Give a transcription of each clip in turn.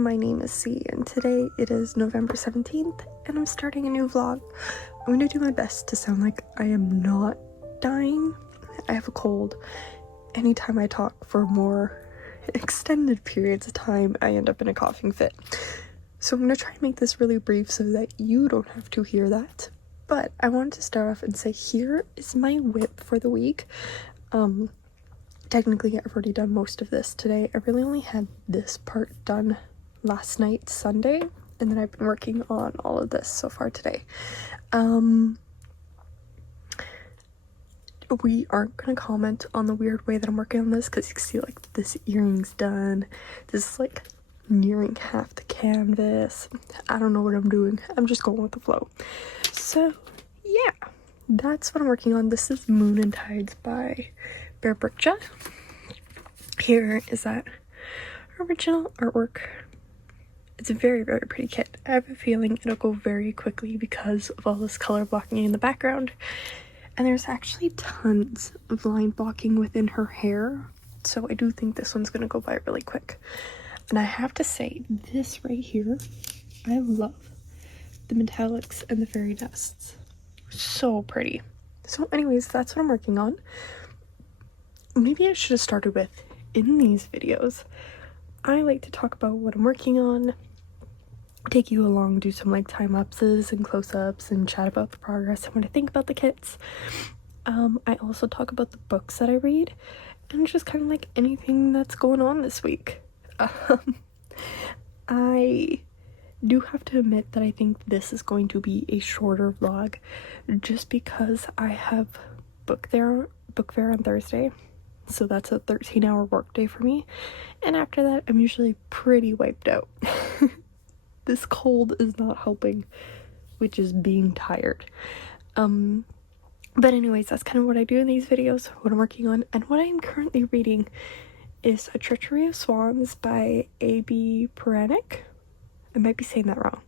my name is C, and today it is November 17th, and I'm starting a new vlog. I'm going to do my best to sound like I am not dying. I have a cold. Anytime I talk for more extended periods of time, I end up in a coughing fit. So I'm going to try and make this really brief so that you don't have to hear that. But I wanted to start off and say here is my WIP for the week. Technically, I've already done most of this today. I really only had this part done last night, Sunday, and then I've been working on all of this so far today. We aren't going to comment on the weird way that I'm working on this because you can see, like, this earring's done. This is, like, nearing half the canvas. I don't know what I'm doing. I'm just going with the flow. So, yeah, that's what I'm working on. This is Moon and Tides by Bear Brickja. Here is that original artwork. It's a very, very pretty kit. I have a feeling it'll go very quickly because of all this color blocking in the background. And there's actually tons of line blocking within her hair. So I do think this one's going to go by really quick. And I have to say, this right here, I love the metallics and the fairy dusts. So pretty. So anyways, that's what I'm working on. Maybe I should have started with, in these videos, I like to talk about what I'm working on, take you along, do some like time lapses and close-ups and chat about the progress and what I think about the kits. I also talk about the books that I read and just kind of like anything that's going on this week. I do have to admit that I think this is going to be a shorter vlog just because I have book fair on Thursday. So that's a 13-hour workday for me, and after that I'm usually pretty wiped out. This cold is not helping, which is being tired. But anyways, that's kind of what I do in these videos, what I'm working on, and what I'm currently reading is A Treachery of Swans by A.B. Paranik. I might be saying that wrong.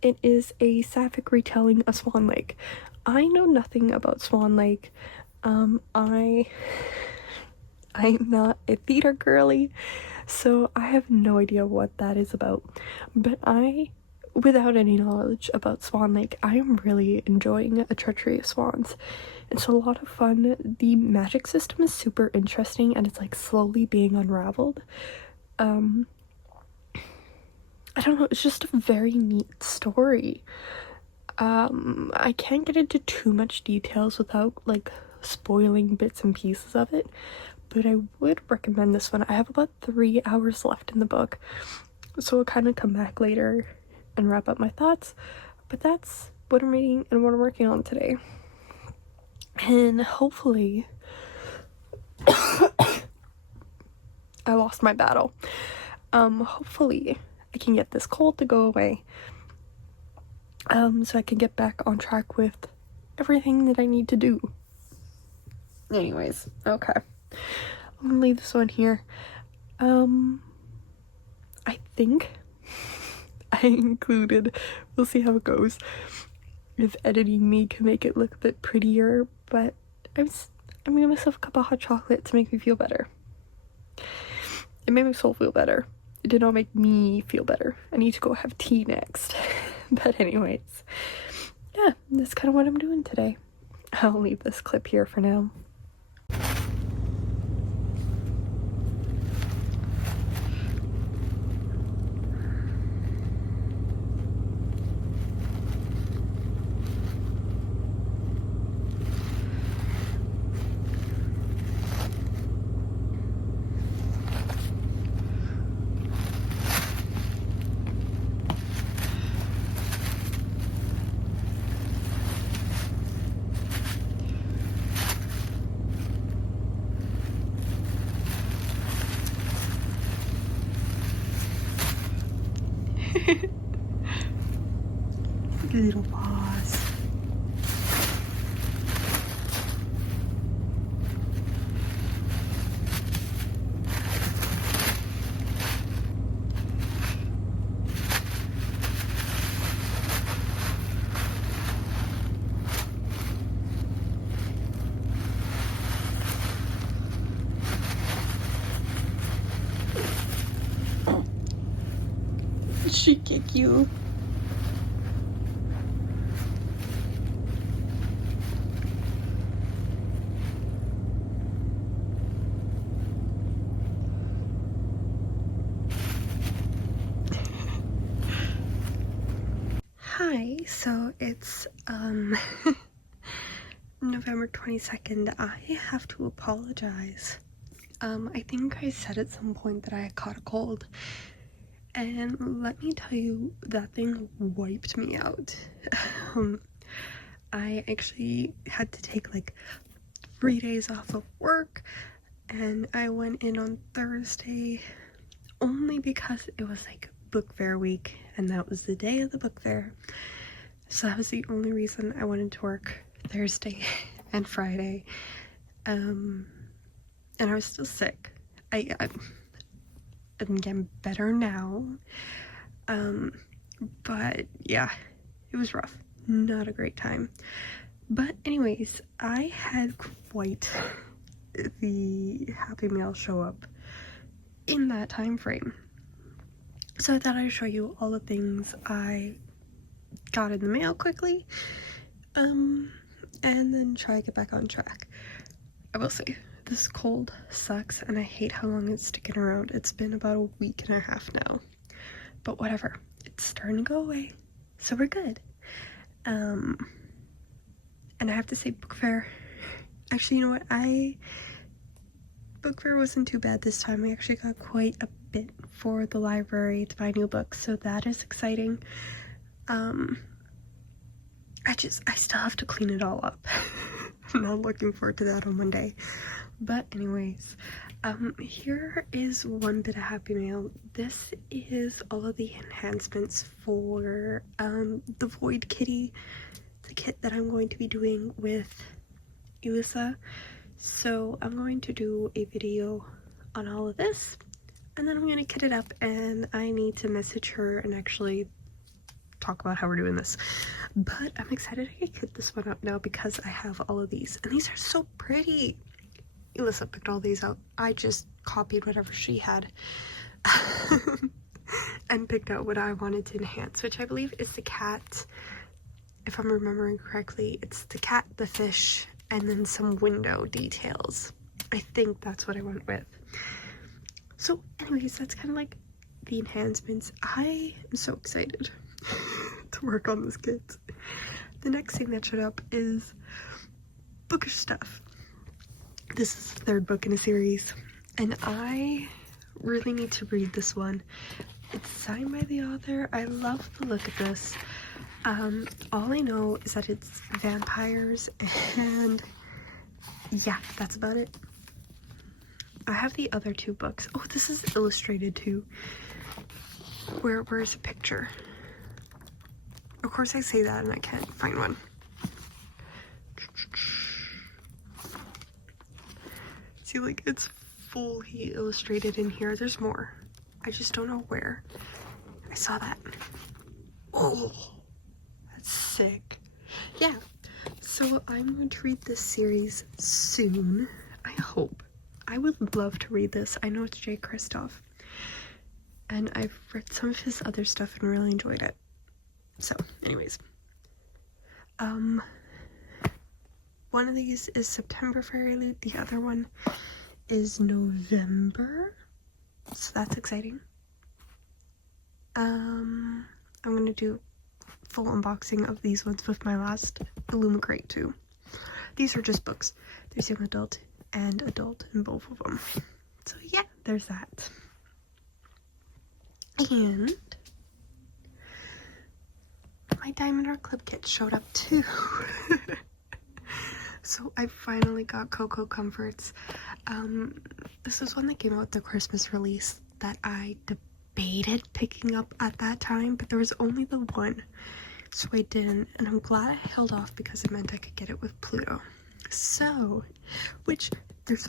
It is a sapphic retelling of Swan Lake. I know nothing about Swan Lake. I'm not a theater girly, so I have no idea what that is about. But without any knowledge about Swan Lake, I am really enjoying A Treachery of Swans. It's a lot of fun. The magic system is super interesting, and it's like slowly being unraveled. I don't know, it's just a very neat story. I can't get into too much details without like spoiling bits and pieces of it, but I would recommend this one. I have about 3 hours left in the book, so I'll kind of come back later and wrap up my thoughts, but that's what I'm reading and what I'm working on today. And hopefully I lost my battle. Hopefully I can get this cold to go away, so I can get back on track with everything that I need to do. Anyways, okay, I'm gonna leave this one here. I think I included, we'll see how it goes, if editing me can make it look a bit prettier, but I'm giving myself a cup of hot chocolate to make me feel better. It made my soul feel better. It did not make me feel better. I need to go have tea next. But anyways, yeah, that's kind of what I'm doing today. I'll leave this clip here for now. Little paws. she kick you? Hi, so it's November 22nd. I have to apologize. I think I said at some point that I had caught a cold, and let me tell you, that thing wiped me out. I actually had to take like 3 days off of work, and I went in on Thursday only because it was like book fair week, and that was the day of the book fair. So that was the only reason I wanted to work Thursday and Friday. And I was still sick. I'm getting better now. But yeah, it was rough. Not a great time. But anyways, I had quite the happy mail show up in that time frame. So I thought I'd show you all the things I got in the mail quickly, and then try to get back on track. I will say, this cold sucks, and I hate how long it's sticking around. It's been about a week and a half now, but whatever, it's starting to go away, so we're good. And I have to say, book fair, actually, you know what, book fair wasn't too bad this time. We actually got quite a bit for the library to buy new books, so that is exciting. I still have to clean it all up. I'm not looking forward to that on Monday. But anyways, here is one bit of happy mail. This is all of the enhancements for the Void Kitty, the kit that I'm going to be doing with Elisa. So I'm going to do a video on all of this, and then I'm going to kit it up, and I need to message her and actually talk about how we're doing this. But I'm excited to kit this one up now because I have all of these, and these are so pretty. Elisa picked all these out. I just copied whatever she had and picked out what I wanted to enhance, which I believe is the cat. If I'm remembering correctly, it's the cat, the fish, and then some window details. I think that's what I went with. So anyways, that's kind of like the enhancements. I am so excited to work on this kit. The next thing that showed up is Bookish stuff. This is the third book in a series, and I really need to read this one. It's signed by the author. I love the look of this. All I know is that it's vampires, and yeah, that's about it. I have the other two books. Oh, this is illustrated too. Where's a picture? Of course I say that and I can't find one. See, like, it's fully illustrated in here. There's more. I just don't know where. I saw that. Oh, that's sick. Yeah, so I'm going to read this series soon, I hope. I would love to read this. I know it's Jay Kristoff, and I've read some of his other stuff and really enjoyed it. So, anyways, one of these is September Fairy Loot, the other one is November, so that's exciting. I'm gonna do full unboxing of these ones with my last Illuma crate too. These are just books. There's young adult and adult in both of them. So yeah, there's that. And my diamondartclub kit showed up too. So I finally got Cocoa Comforts. This is one that came out with the Christmas release that I debated picking up at that time, but there was only the one, so I didn't, and I'm glad I held off because it meant I could get it with Pluto. So, which there's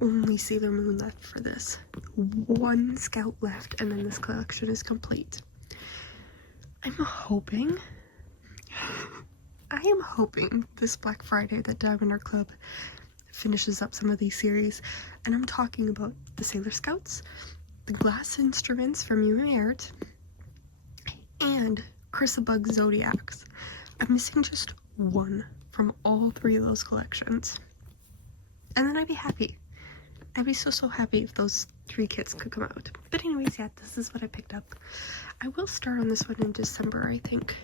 only Sailor Moon left for this. One Scout left, and then this collection is complete. I am hoping this Black Friday that diamondart.club finishes up some of these series, and I'm talking about the Sailor Scouts, the glass instruments from Art, and Chrysabug Zodiacs. I'm missing just one from all three of those collections. And then I'd be happy. I'd be so happy if those 3 kits could come out. But anyways, yeah, this is what I picked up. I will start on this one in December, I think.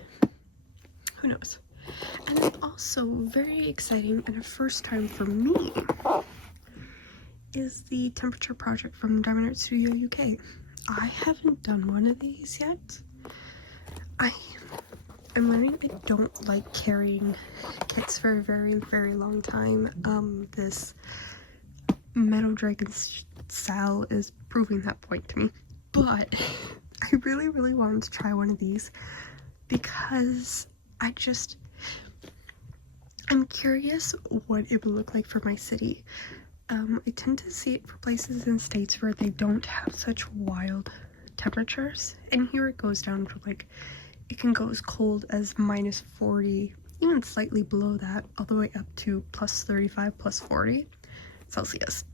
Who knows? And then also, very exciting and a first time for me, is the temperature project from Diamondart Studio UK. I haven't done one of these yet. I'm learning I don't like carrying kits for a very long time. This Meadow Dragon Sal is proving that point to me. But I really wanted to try one of these because I'm curious what it would look like for my city. I tend to see it for places in states where they don't have such wild temperatures, and here it goes down to like, it can go as cold as -40, even slightly below that, all the way up to +35, +40 Celsius.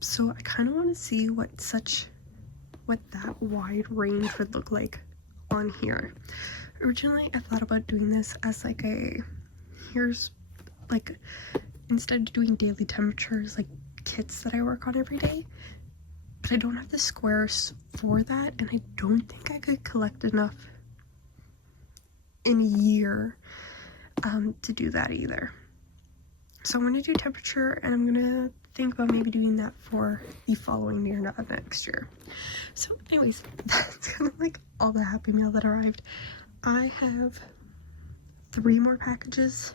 So I kind of want to see what that wide range would look like on here. Originally, I thought about doing this as like instead of doing daily temperatures, like kits that I work on every day, but I don't have the squares for that, and I don't think I could collect enough in a year to do that either. So I'm going to do temperature, and I'm going to think about maybe doing that for the following year, not next year. So anyways, that's kind of like all the happy mail that arrived. I have 3 more packages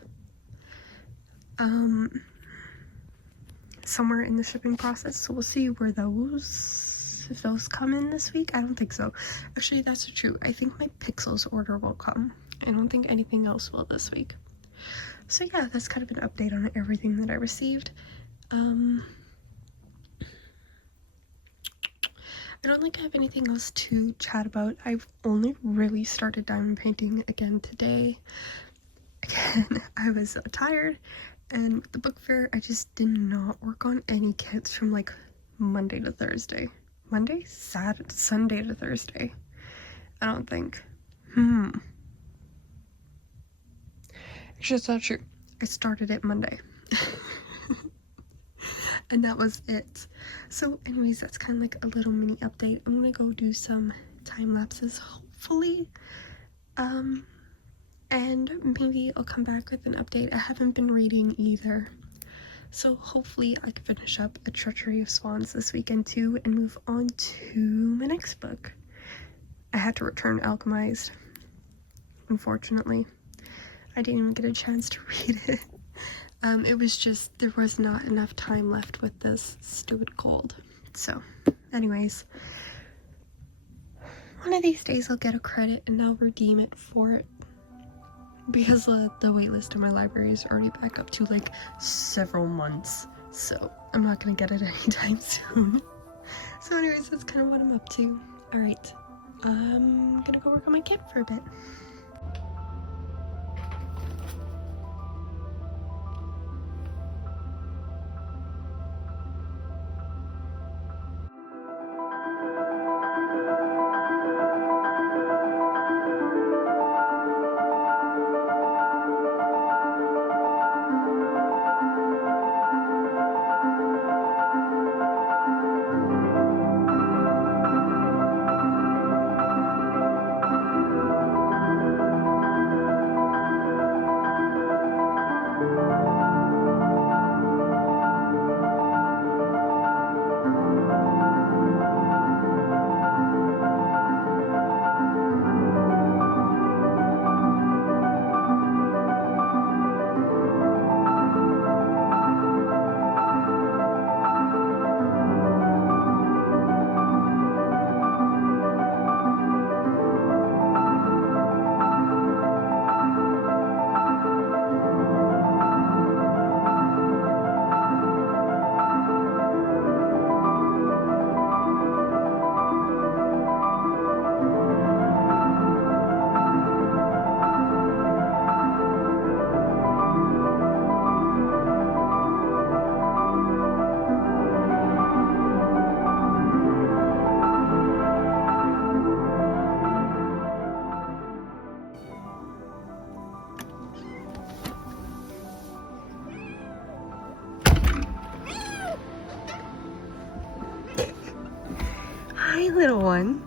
somewhere in the shipping process, so we'll see where if those come in this week. I don't think so. Actually, that's true. I think my Pixyls order will come. I don't think anything else will this week. So yeah, that's kind of an update on everything that I received. I don't think I have anything else to chat about. I've only really started diamond painting again today. Again, I was so tired, and with the book fair, I just did not work on any kits from like Monday to Thursday. Sunday to Thursday. I don't think. Actually, it's not true. I started it Monday. And that was it. So anyways, that's kind of like a little mini update. I'm gonna go do some time lapses, hopefully. And maybe I'll come back with an update. I haven't been reading either, so hopefully I can finish up A Treachery of Swans this weekend too and move on to my next book. I had to return Alchemized, unfortunately. I didn't even get a chance to read it. It was just, there was not enough time left with this stupid cold. So anyways, one of these days I'll get a credit and I'll redeem it for it, because the waitlist in my library is already back up to like several months, so I'm not gonna get it anytime soon. So anyways, that's kind of what I'm up to. Alright, I'm gonna go work on my kit for a bit. little one.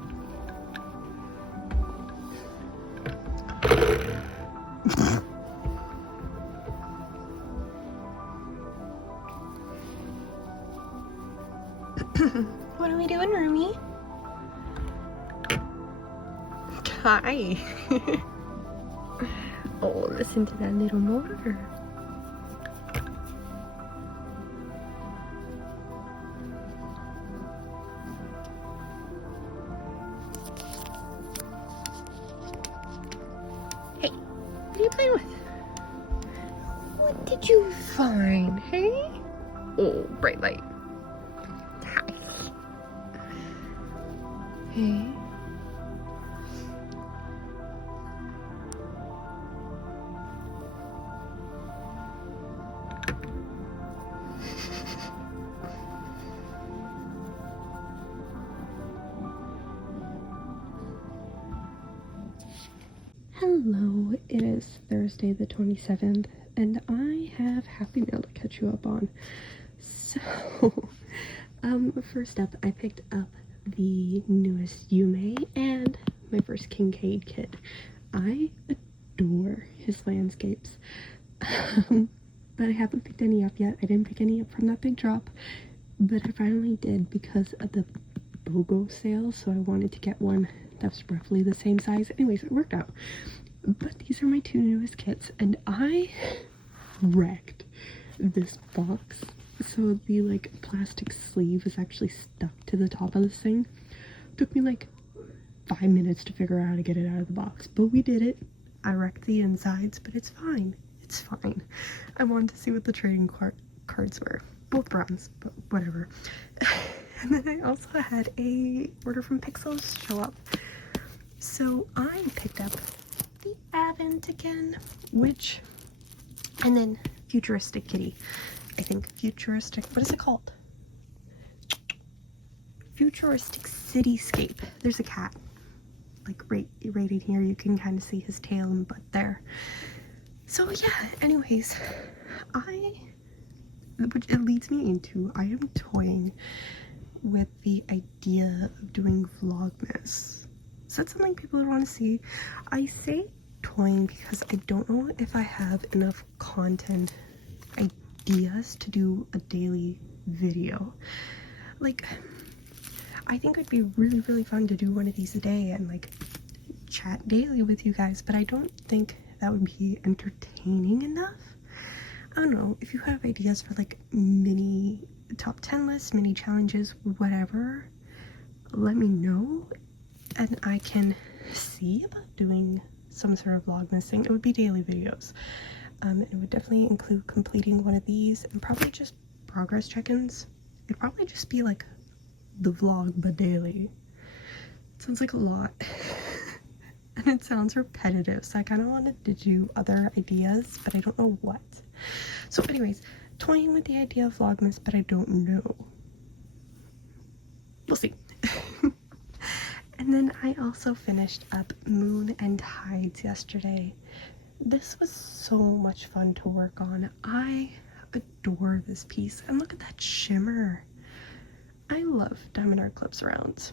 What are we doing, Rumi? Hi. Oh, listen to that little motor. Hey, what are you playing with? What did you find, hey? Oh, bright light. Hi. Hey. Hello, it is Thursday the 27th, and I have Happy Mail to catch you up on. So, first up, I picked up the newest Yume and my first Kincaid kit. I adore his landscapes, but I haven't picked any up yet. I didn't pick any up from that big drop, but I finally did because of the BOGO sale, so I wanted to get one that's roughly the same size. Anyways, it worked out. But these are my two newest kits, and I wrecked this box. So the like plastic sleeve is actually stuck to the top of this thing. Took me like 5 minutes to figure out how to get it out of the box, but we did it. I wrecked the insides, but it's fine. It's fine. I wanted to see what the trading cards were. Both bronze, but whatever. And then I also had a order from Pixyls show up. So I picked up the Advent again, and then Futuristic Kitty. I think Futuristic, what is it called? Futuristic Cityscape. There's a cat. Like right in here, you can kind of see his tail and butt there. So yeah, anyways, which it leads me into, I am toying with the idea of doing Vlogmas. Is that something people would want to see? I say toying because I don't know if I have enough content ideas to do a daily video. Like, I think it'd be really, really fun to do one of these a day and like chat daily with you guys, but I don't think that would be entertaining enough. I don't know, if you have ideas for like mini top 10 lists, mini challenges, whatever, let me know and I can see about doing some sort of Vlogmas thing. It would be daily videos. It would definitely include completing one of these and probably just progress check-ins. It'd probably just be like the vlog but daily. It sounds like a lot. And it sounds repetitive, so I kind of wanted to do other ideas, but I don't know what. So anyways, toying with the idea of Vlogmas, but I don't know. We'll see. And then I also finished up Moon and Tides yesterday. This was so much fun to work on. I adore this piece, and look at that shimmer. I love diamondartclub surrounds.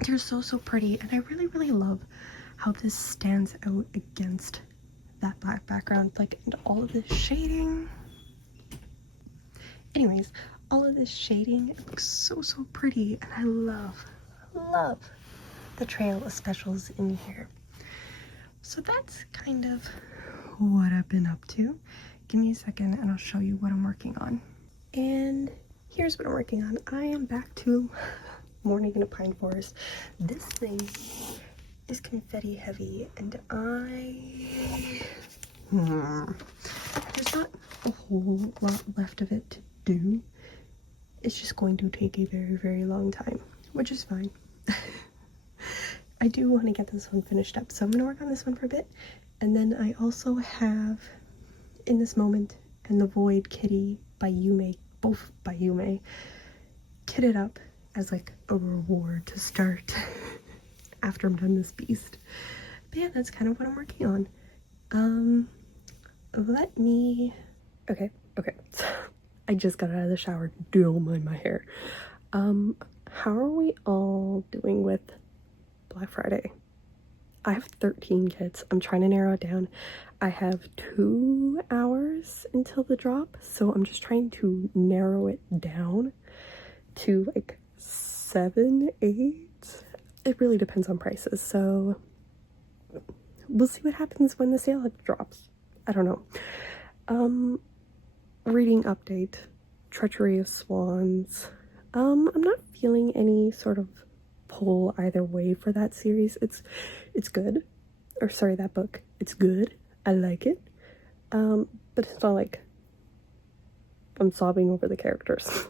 They're so pretty, and I really, really love how this stands out against that black background, like, and all of this shading. Anyways, all of this shading, it looks so pretty, and I love the trail of specials in here. So that's kind of what I've been up to. Give me a second and I'll show you what I'm working on. And here's what I'm working on. I am back to Morning in a Pine Forest. This thing is confetti heavy, and there's not a whole lot left of it to do. It's just going to take a very, very long time, which is fine. I do want to get this one finished up, so I'm going to work on this one for a bit. And then I also have In This Moment and The Void Kitty by Yume, both by Yume, kitted up as like a reward to start after I'm done this beast. But yeah, that's kind of what I'm working on. Okay. I just got out of the shower. Don't mind my hair. how are we all doing with Black Friday? I have 13 kids. I'm trying to narrow it down. I have 2 hours until the drop, so I'm just trying to narrow it down to like 7, 8. It really depends on prices, so we'll see what happens when the sale drops. I don't know. Reading update. Treachery of Swans. I'm not feeling any sort of pull either way for that series. It's good. Or sorry, that book. It's good. I like it. But it's not like I'm sobbing over the characters.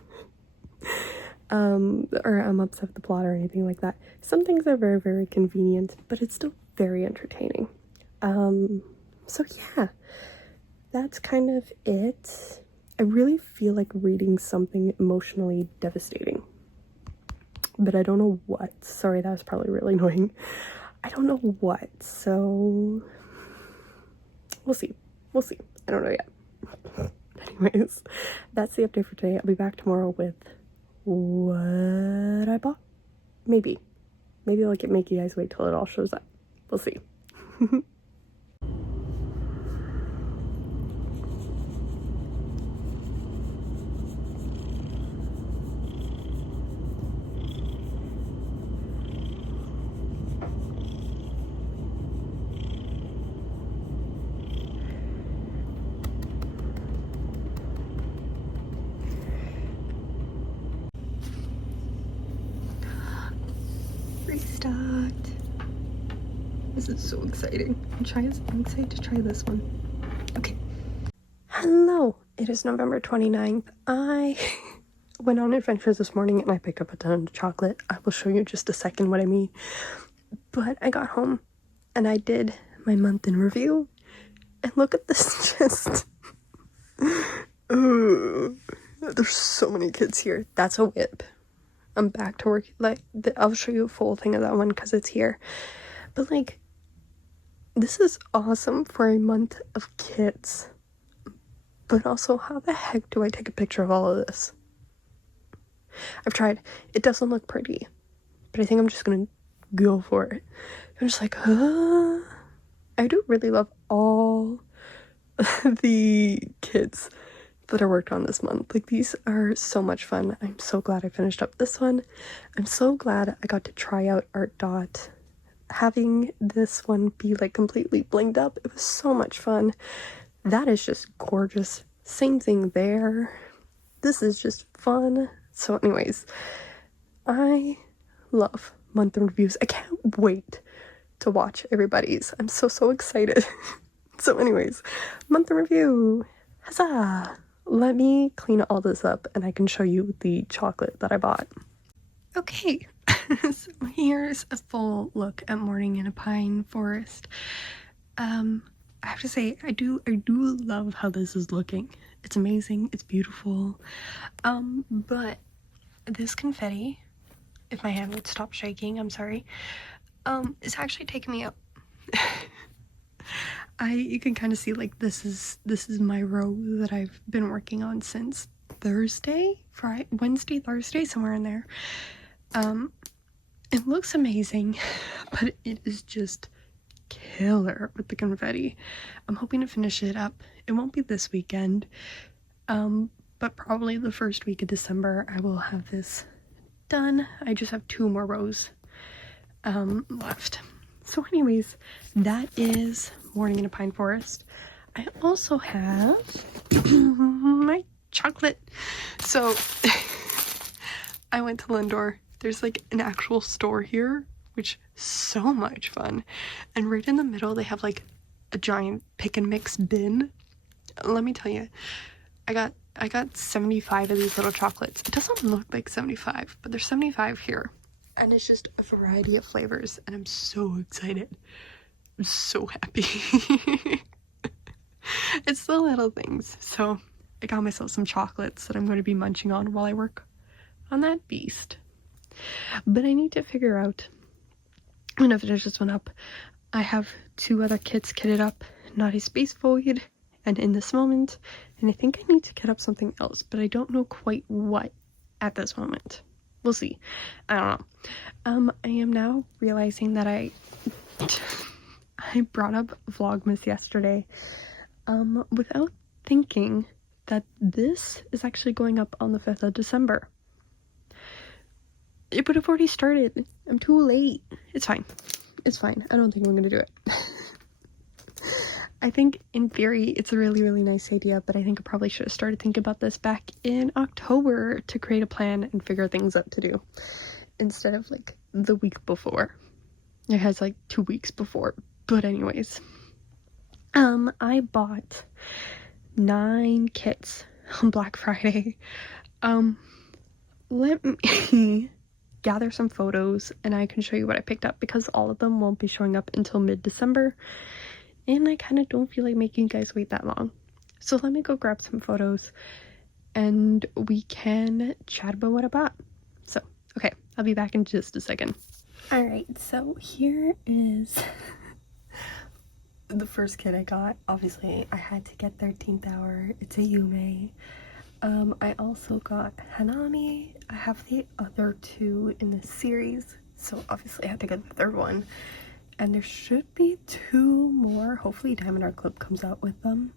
Or I'm upset with the plot or anything like that. Some things are very, very convenient, but it's still very entertaining. So yeah, that's kind of it. I really feel like reading something emotionally devastating, but I don't know what. Sorry, that was probably really annoying. I don't know what, so we'll see. I don't know yet. Anyways, that's the update for today. I'll be back tomorrow with what I bought. Maybe I'll make you guys wait till it all shows up. We'll see. Restocked. This is so exciting. I'm excited to try this one. Okay. Hello. It is November 29th. I went on adventures this morning and I picked up a ton of chocolate. I will show you in just a second what I mean. But I got home and I did my month in review. And look at this just. There's so many kids here. That's a WIP. I'm back to work. Like, I'll show you a full thing of that one because it's here. But like, this is awesome for a month of kids. But also, how the heck do I take a picture of all of this? I've tried. It doesn't look pretty. But I think I'm just gonna go for it. I'm just like, I do really love all the kids that I worked on this month. Like, these are so much fun. I'm so glad I finished up this one. I'm so glad I got to try out Art Dot. Having this one be like completely blinged up, it was so much fun. That is just gorgeous. Same thing there. This is just fun. So anyways, I love month in reviews. I can't wait to watch everybody's. I'm so excited. So anyways, month in review. Huzzah! Let me clean all this up and I can show you the chocolate that I bought. Okay, so here's a full look at Morning in a Pine Forest. I have to say, I do love how this is looking. It's amazing, it's beautiful. But this confetti, if my hand would stop shaking, I'm sorry, it's actually taking me out. You can kind of see, like, this is my row that I've been working on since Wednesday, Thursday, somewhere in there. It looks amazing, but it is just killer with the confetti. I'm hoping to finish it up. It won't be this weekend, but probably the first week of December I will have this done. I just have 2 more rows left. So anyways, that is Morning in a Pine Forest. I also have my chocolate. So I went to Lindor. There's like an actual store here, which is so much fun. And right in the middle, they have like a giant pick and mix bin. Let me tell you, I got 75 of these little chocolates. It doesn't look like 75, but there's 75 here. And it's just a variety of flavors, and I'm so excited. I'm so happy. It's the little things. So I got myself some chocolates that I'm going to be munching on while I work on that beast. But I need to figure out, I'm gonna finish this one up. I have 2 other kits kitted up, Naughty Space Void and In This Moment, and I think I need to kit up something else, but I don't know quite what at this moment. We'll see. I don't know. I am now realizing that I brought up Vlogmas yesterday without thinking that this is actually going up on the 5th of December. It would have already started. I'm too late. It's fine. It's fine. I don't think I'm gonna do it. I think in theory it's a really, really nice idea, but I think I probably should have started thinking about this back in October to create a plan and figure things out to do, instead of like the week before. It has like 2 weeks before. But anyways, I bought 9 kits on Black Friday. Let me gather some photos and I can show you what I picked up, because all of them won't be showing up until mid-December. And I kind of don't feel like making you guys wait that long. So let me go grab some photos and we can chat about what I bought. So, okay, I'll be back in just a second. Alright, so here is the first kit I got. Obviously, I had to get 13th Hour. It's a Yume. I also got Hanami. I have the other 2 in this series, so obviously I have to get the 3rd one. And there should be 2 more. Hopefully diamondart comes out with them.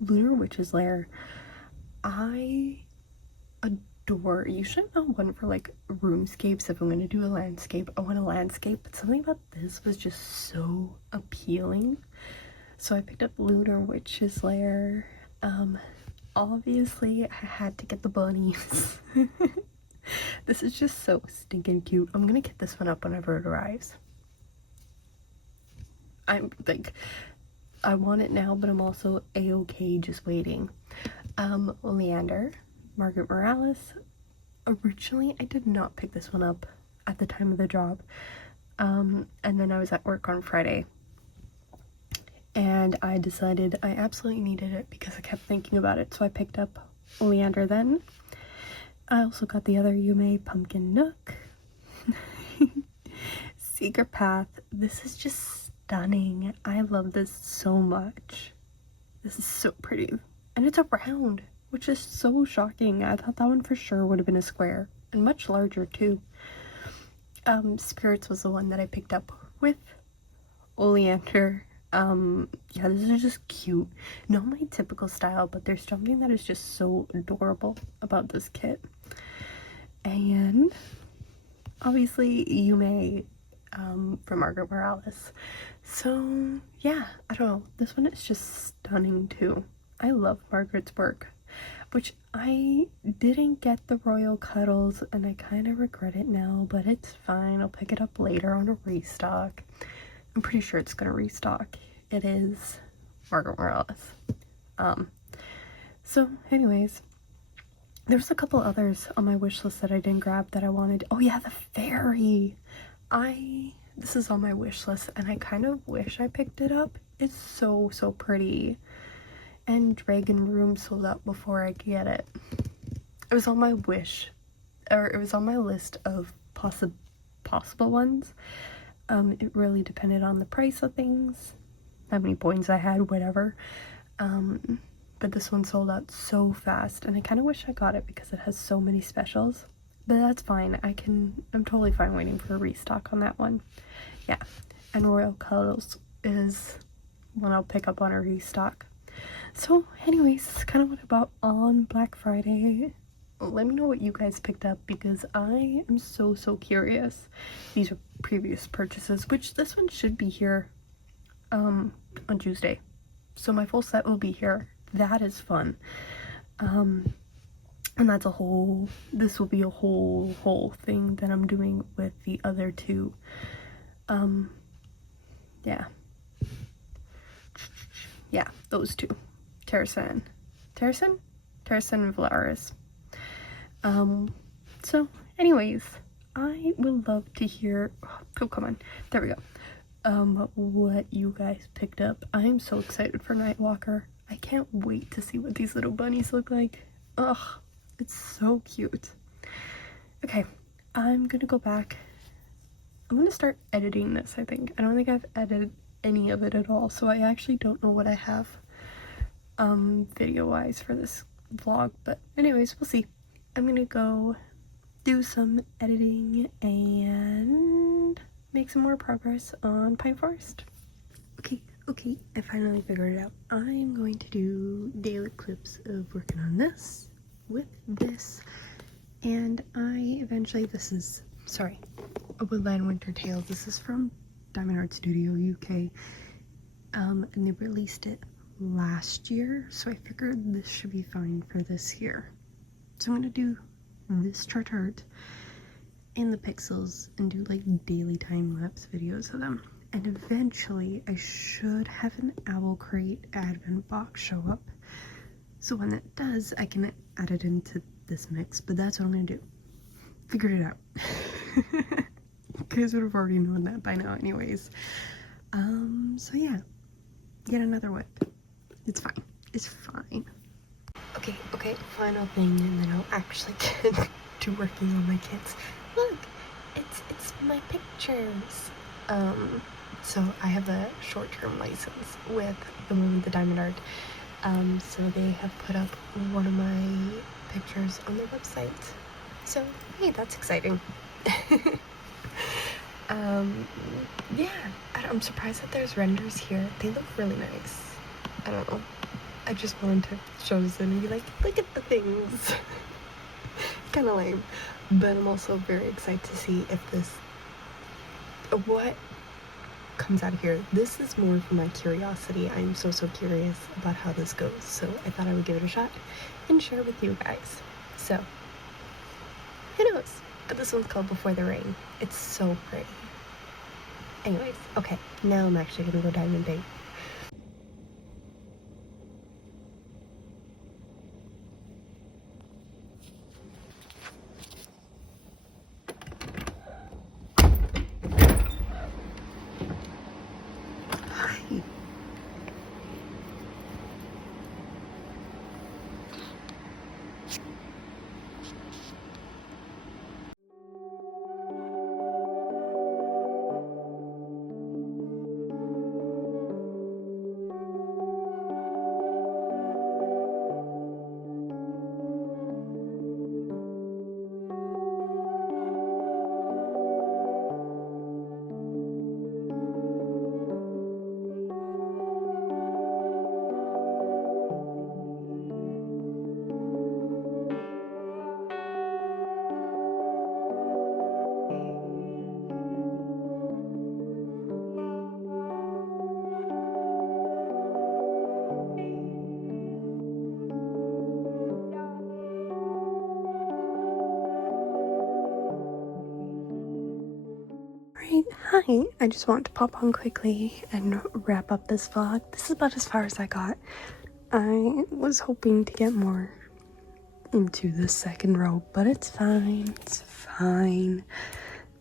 Lunar Witch's Lair. I adore. Usually I'm not one for like roomscapes. If I'm going to do a landscape, I want a landscape. But something about this was just so appealing. So I picked up Lunar Witch's Lair. Obviously I had to get the bunnies. This is just so stinking cute. I'm going to get this one up whenever it arrives. I'm like, I want it now, but I'm also a-okay just waiting. Leander, Margaret Morales. Originally, I did not pick this one up at the time of the job. And then I was at work on Friday. And I decided I absolutely needed it because I kept thinking about it. So I picked up Leander then. I also got the other Yume, Pumpkin Nook. Secret Path. This is just stunning. I love this so much. This is so pretty. And it's a round, which is so shocking. I thought that one for sure would have been a square. And much larger too. Spirits was the one that I picked up with Oleander. Yeah, this is just cute. Not my typical style, but there's something that is just so adorable about this kit. And obviously Yume from Margaret Morales. So yeah, I don't know, this one is just stunning too. I love Margaret's work, which I didn't get the Royal Cuddles and I kind of regret it now, but it's fine. I'll pick it up later on a restock. I'm pretty sure it's gonna restock. It is Margaret Morales. So anyways, there's a couple others on my wish list that I didn't grab that I wanted. Oh yeah, the fairy. This is on my wish list and I kind of wish I picked it up. It's so pretty. And Dragon Room sold out before I could get it. It was on my wish, or it was on my list of possible ones. It really depended on the price of things, how many points I had, whatever. But this one sold out so fast and I kind of wish I got it because it has so many specials. But that's fine. I'm totally fine waiting for a restock on that one. Yeah. And Royal Cuddles is one I'll pick up on a restock. So anyways, that's kind of what I bought on Black Friday. Let me know what you guys picked up because I am so curious. These are previous purchases, which this one should be here on Tuesday. So my full set will be here. That is fun. And that's this will be a whole thing that I'm doing with the other 2. Yeah. Yeah, those 2. Terrasen and Valaris. So anyways, I would love to hear, oh come on, there we go, what you guys picked up. I am so excited for Nightwalker. I can't wait to see what these little bunnies look like. Ugh, it's so cute. Okay, I'm gonna go back. I'm gonna start editing this, I think. I don't think I've edited any of it at all, so I actually don't know what I have video wise for this vlog, but anyways, we'll see. I'm gonna go do some editing and make some more progress on Pine Forest. Okay, I finally figured it out. I'm going to do daily clips of working on this with this, and this is, sorry, a Woodland Winter Tale. This is from Diamond Art Studio UK, and they released it last year, so I figured this should be fine for this year. So I'm gonna do this chart art in the Pixyls and do like daily time-lapse videos of them. And eventually I should have an Owl Crate advent box show up. So when it does, I can add it into this mix, but that's what I'm gonna do. Figured it out. You guys would have already known that by now anyways. So yeah, yet another WIP. It's fine. It's fine. Okay, final thing, and then I'll actually get to working on my kits. Look, it's my pictures. So I have a short-term license with the one with the diamond art. So they have put up one of my pictures on their website. So hey, that's exciting. Yeah, I'm surprised that there's renders here. They look really nice. I don't know. I just wanted to show this and be like, look at the things. Kind of lame, but I'm also very excited to see if what comes out of here. This is more for my curiosity. I'm so curious about how this goes, so I thought I would give it a shot and share with you guys. So who knows, but this one's called Before the Rain. It's so pretty. Anyways, okay, now I'm actually gonna go diamond paint. Hi, I just want to pop on quickly and wrap up this vlog. This is about as far as I got. I was hoping to get more into the second row, but it's fine.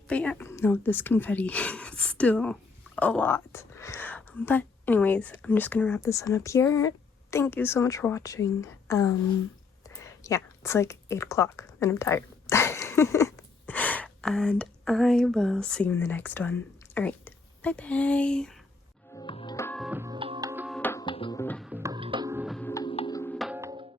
But yeah, no, this confetti is still a lot. But anyways, I'm just gonna wrap this one up here. Thank you so much for watching. Yeah, it's like 8 o'clock and I'm tired. And I will see you in the next one. Alright, bye bye.